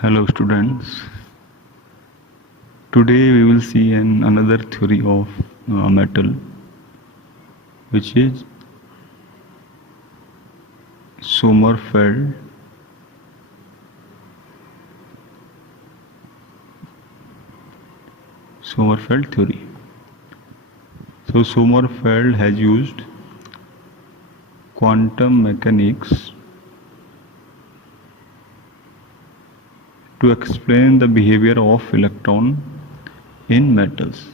Hello students. Today we will see another theory of metal, which is Sommerfeld theory. So Sommerfeld has used quantum mechanics to explain the behavior of electron in metals.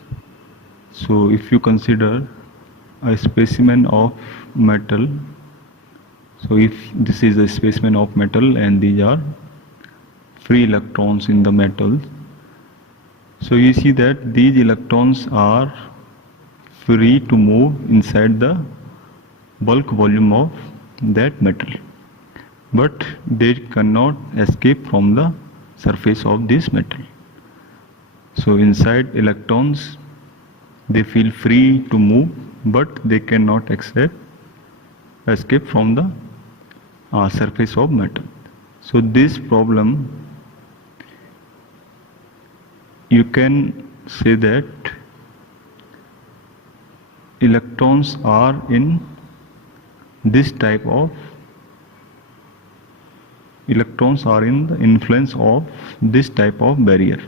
So if you consider a specimen of metal, so if this is a specimen of metal and these are free electrons in the metal, so you see that these electrons are free to move inside the bulk volume of that metal, but they cannot escape from the surface of this metal. So inside electrons, they feel free to move, but they cannot escape from the surface of metal. So this problem, you can say that electrons are in this type of electrons are in the influence of this type of barrier.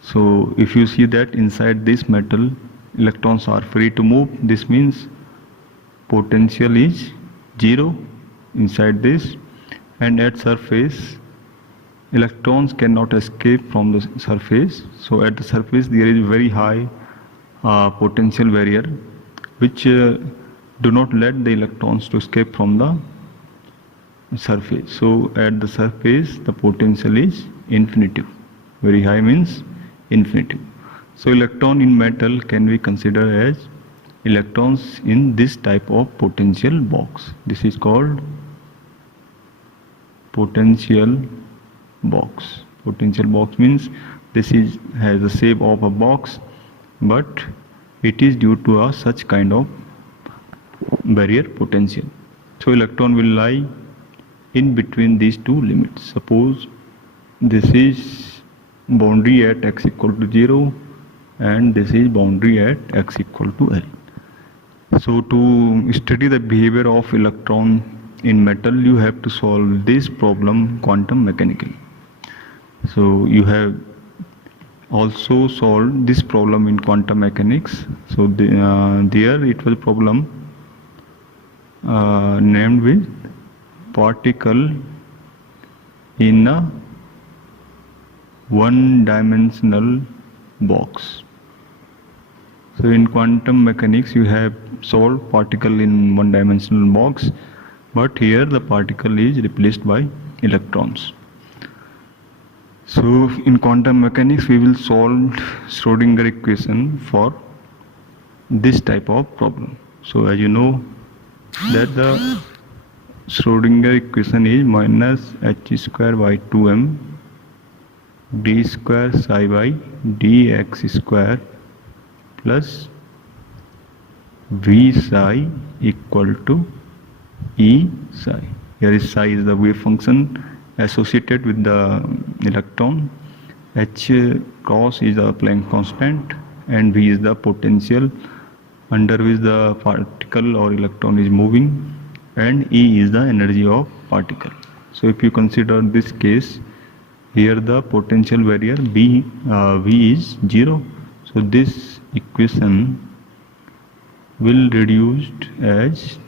So if you see that inside this metal electrons are free to move, this means potential is 0 inside this, and at surface electrons cannot escape from the surface. So at the surface there is very high potential barrier which do not let the electrons to escape from the surface. So at the surface the potential is infinitive. Very high means infinitive. So electron in metal can be considered as electrons in this type of potential box. This is called potential box. Potential box means this has the shape of a box, but it is due to a such kind of barrier potential. So electron will lie in between these two limits. Suppose this is boundary at x equal to 0 and this is boundary at x equal to L. So to study the behavior of electron in metal, you have to solve this problem quantum mechanically. So you have also solved this problem in quantum mechanics. So there it was a problem named with particle in a one-dimensional box. So in quantum mechanics you have solved particle in one-dimensional box, but here the particle is replaced by electrons. So in quantum mechanics we will solve Schrödinger equation for this type of problem. So as you know that the Schrödinger equation is minus h square by 2m d square psi by dx square plus v psi equal to E psi. Here psi is the wave function associated with the electron, h cross is the Planck constant, and v is the potential under which the particle or electron is moving, and E is the energy of particle. So if you consider this case, here the potential barrier V is 0. So this equation will reduced as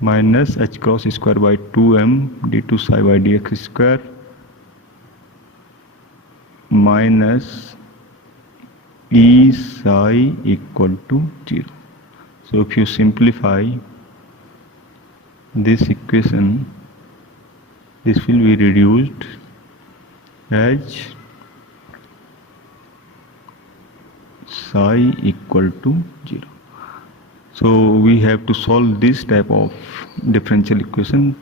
minus h cross square by 2m d2 psi by dx square minus E psi equal to 0. So if you simplify this equation, this will be reduced as psi equal to 0. So we have to solve this type of differential equation.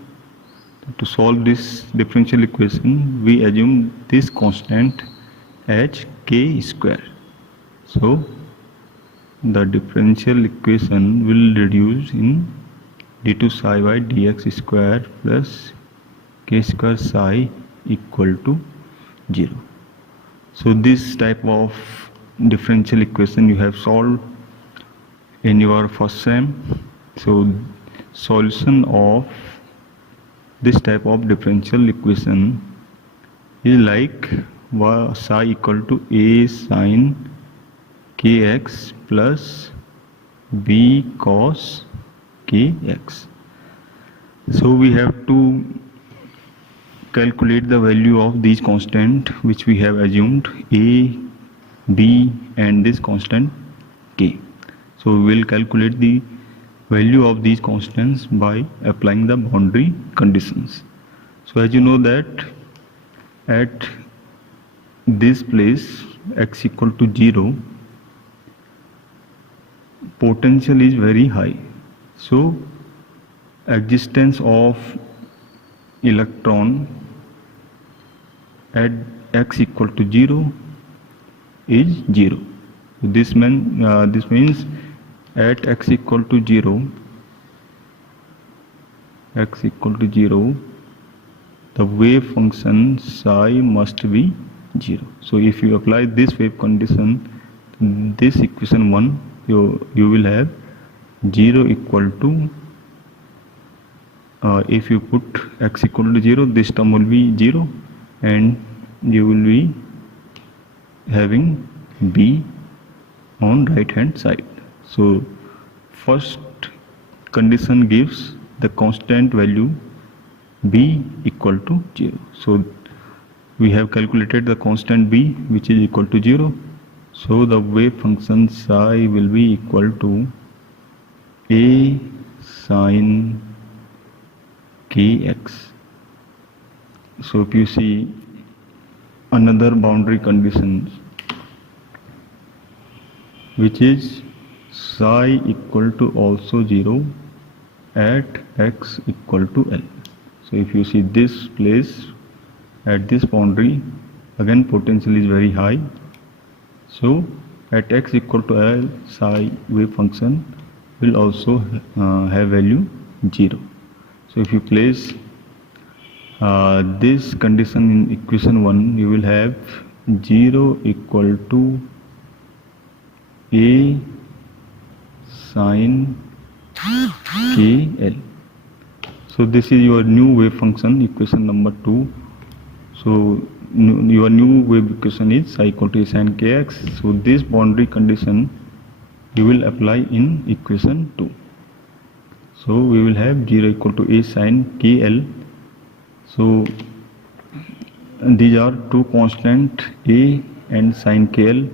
To solve this differential equation, we assume this constant as k square. So the differential equation will reduce in d2 psi by dx square plus k square psi equal to 0. So this type of differential equation you have solved in your first sem. So solution of this type of differential equation is like psi equal to a sin kx plus b cos kx. So we have to calculate the value of these constant which we have assumed a, b and this constant k. So we will calculate the value of these constants by applying the boundary conditions. So as you know that at this place x equal to 0, potential is very high. So existence of electron at x equal to 0 is 0. This means at x equal to 0, the wave function psi must be 0. So if you apply this wave condition, this equation 1, you will have 0 equal to, if you put x equal to 0, this term will be 0 and you will be having b on right hand side. So first condition gives the constant value b equal to 0. So we have calculated the constant b which is equal to 0. So the wave function psi will be equal to a sin kx. So if you see another boundary conditions which is psi equal to also 0 at x equal to L. So if you see this place at this boundary, again potential is very high. So at x equal to L, psi wave function will also have value 0. So if you place this condition in equation 1, you will have 0 equal to a sin kl. So this is your new wave function, equation number 2. So your new wave equation is psi equal to a sin kx. So this boundary condition you will apply in equation 2. So we will have 0 equal to a sin kl. So these are two constant a and sin kl,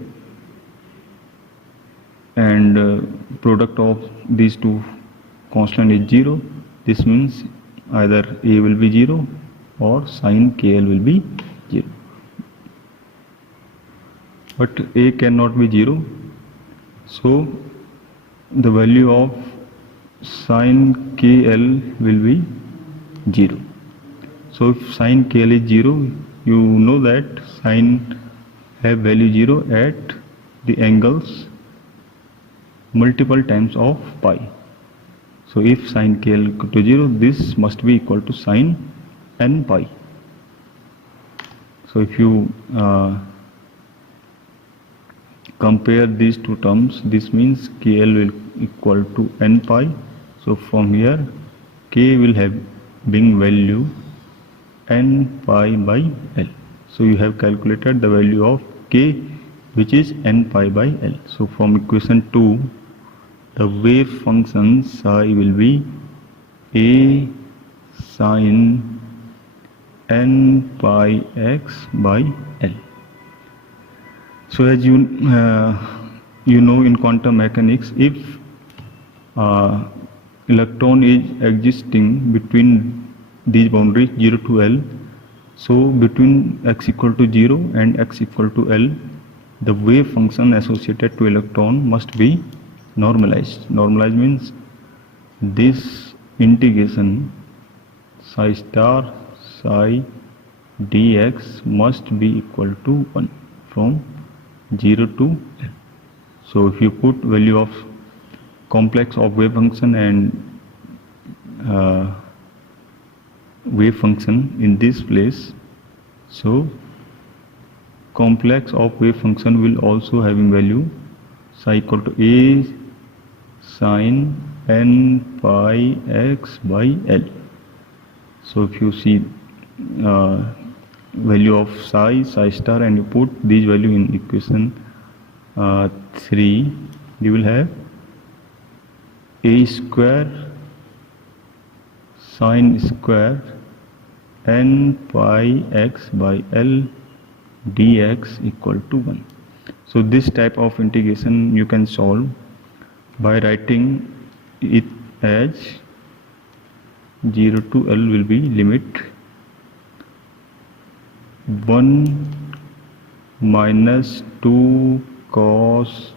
and product of these two constant is 0. This means either a will be 0 or sin kl will be 0. But a cannot be 0. So the value of sin kl will be 0. So if sin kl is 0, you know that sin have value 0 at the angles multiple times of pi. So if sin kl equal to 0, this must be equal to sin n pi. So if you compare these two terms, this means kl will equal to n pi. So from here k will have being value n pi by L. So you have calculated the value of k which is n pi by L. So from equation 2, the wave function psi will be a sin n pi x by L. So as you know in quantum mechanics, if electron is existing between these boundaries 0 to L, so between x equal to 0 and x equal to L, the wave function associated to electron must be normalized. Normalized means this integration psi star psi dx must be equal to 1 from 0 to L. So if you put value of complex of wave function and wave function in this place. So complex of wave function will also having value psi equal to a sine n pi x by L. So if you see value of psi star, and you put these value in equation 3, you will have a square sine square n pi x by L dx equal to 1. So this type of integration you can solve by writing it as 0 to L will be limit 1 minus 2 cos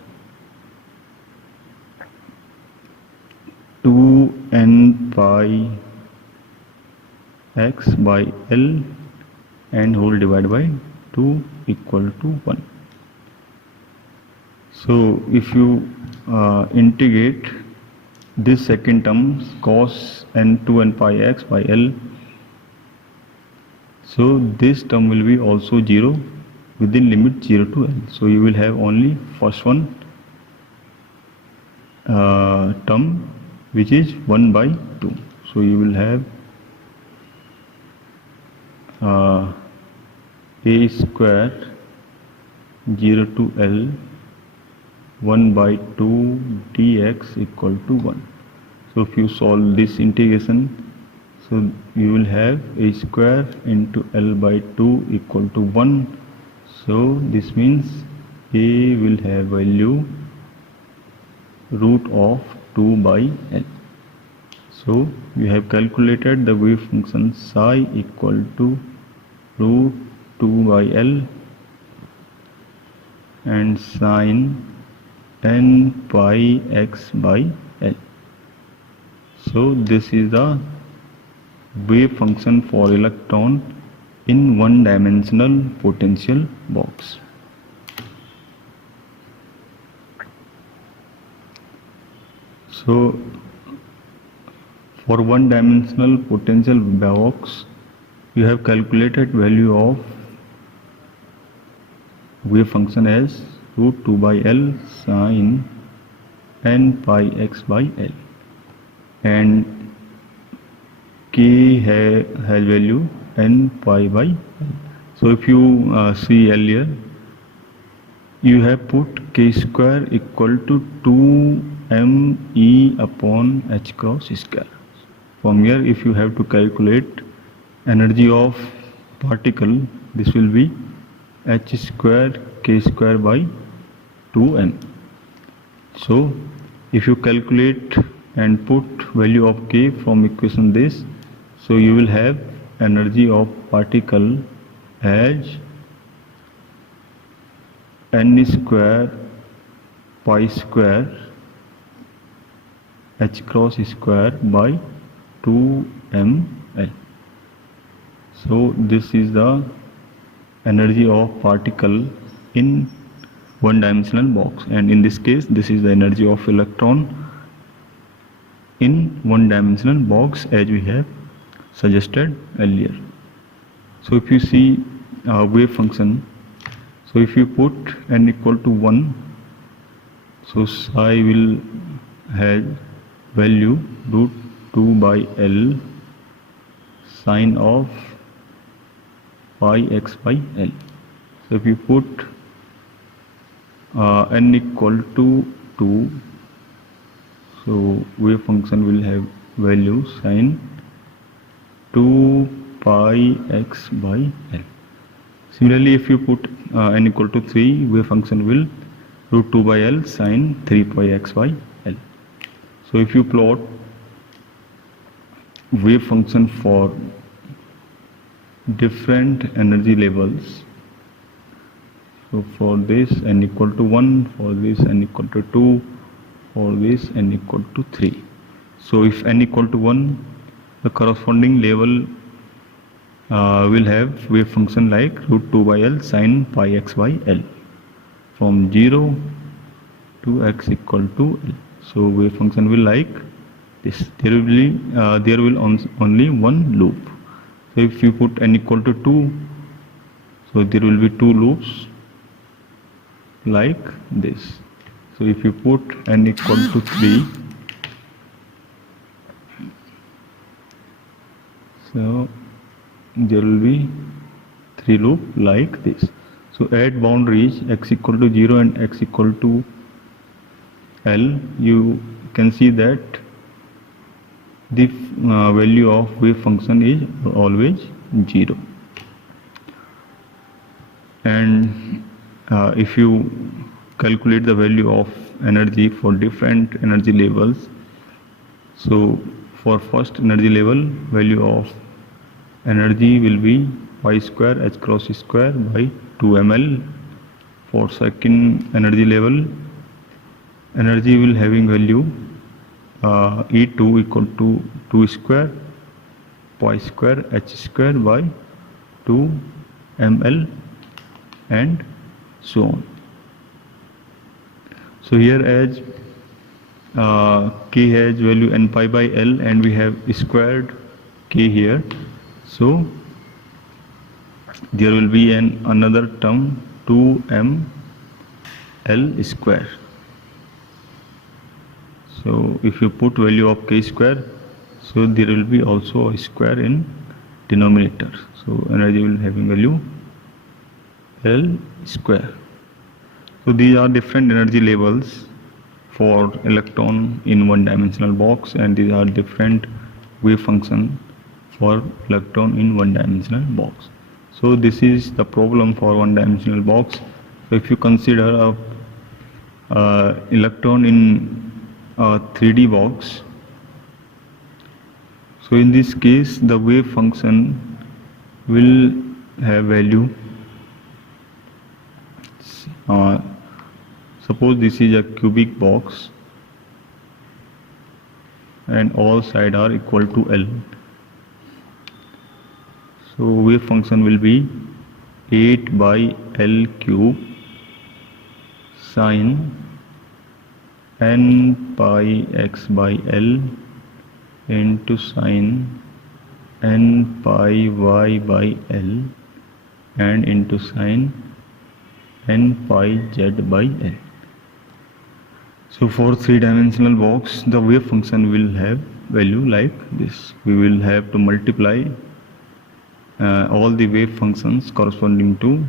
2n pi x by L and whole divided by 2 equal to 1. So if you integrate this second term cos n 2n pi x by L, so this term will be also 0 within limit 0 to L. So you will have only first one term which is 1 by 2. So you will have a square 0 to L 1 by 2 dx equal to 1. So if you solve this integration, so you will have a square into L by 2 equal to 1. So this means a will have value root of 2 by L. So we have calculated the wave function psi equal to root 2 by L and sine n pi x by L. So this is the wave function for electron in one-dimensional potential box. So for one-dimensional potential box, you have calculated value of wave function as root 2 by L sine n pi x by L, and k has value n pi by L. So if you see earlier, you have put k square equal to 2m e upon h cross square. From here, if you have to calculate energy of particle, this will be h square k square by 2n. So if you calculate and put value of k from equation this, so you will have energy of particle as n square pi square h cross square by 2ml. So this is the energy of particle in one-dimensional box, and in this case this is the energy of electron in one-dimensional box as we have suggested earlier. So if you see wave function, so if you put n equal to 1, so psi will have value root 2 by L sine of pi x by L. So if you put n equal to 2, so wave function will have value sine 2 pi x by L. Similarly, if you put n equal to 3, wave function will root 2 by L sine 3 pi x by L. So if you plot wave function for different energy levels, so for this n equal to 1, for this n equal to 2, for this n equal to 3. So if n equal to 1, the corresponding level will have wave function like root 2 by L sine pi x by L from 0 to x equal to L. So wave function will like this. There will only one loop. So if you put n equal to 2, so there will be 2 loops like this. So if you put n equal to 3, so there will be 3 loop like this. So at boundaries x equal to 0 and x equal to L, you can see that the value of wave function is always 0. And if you calculate the value of energy for different energy levels, so for first energy level, value of energy will be pi square h cross square by 2 ml. For second energy level, energy will having value E2 equal to 2 square pi square h square by 2 ml and so on. So here as k has value n pi by L and we have squared k here, so there will be another term 2m L square. So if you put value of k square, so there will be also a square in denominator. So energy will having value L square. So these are different energy levels for electron in one-dimensional box, and these are different wave function for electron in one-dimensional box. So this is the problem for one-dimensional box. So if you consider a electron in a 3D box, so in this case the wave function will have value. Suppose this is a cubic box and all sides are equal to L. So wave function will be 8 by L cube sine n pi x by L into sine n pi y by L and into sine n pi z by L. So for three-dimensional box, the wave function will have value like this. We will have to multiply all the wave functions corresponding to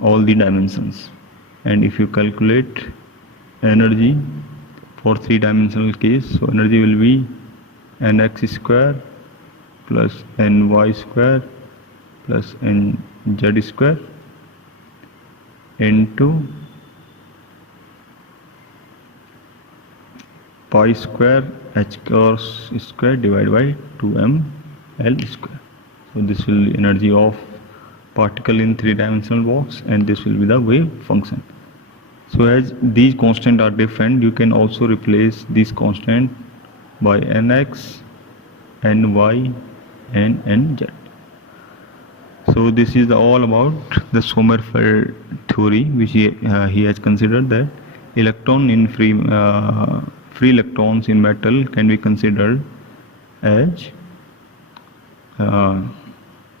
all the dimensions. And if you calculate energy for three-dimensional case, so energy will be nx square plus ny square plus nz square into pi square h cross square divided by 2m L square. So this will be energy of particle in three-dimensional box, and this will be the wave function. So as these constants are different, you can also replace this constant by nx, ny and nz. So this is all about the Sommerfeld theory, which he has considered that electron in free electrons in metal can be considered as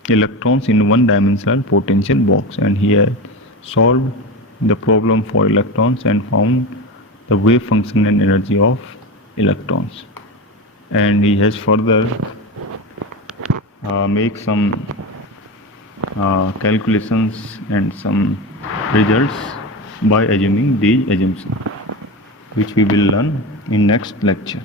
electrons in one-dimensional potential box, and he has solved the problem for electrons and found the wave function and energy of electrons. And he has further make some calculations and some results by assuming these assumptions, which we will learn in next lecture.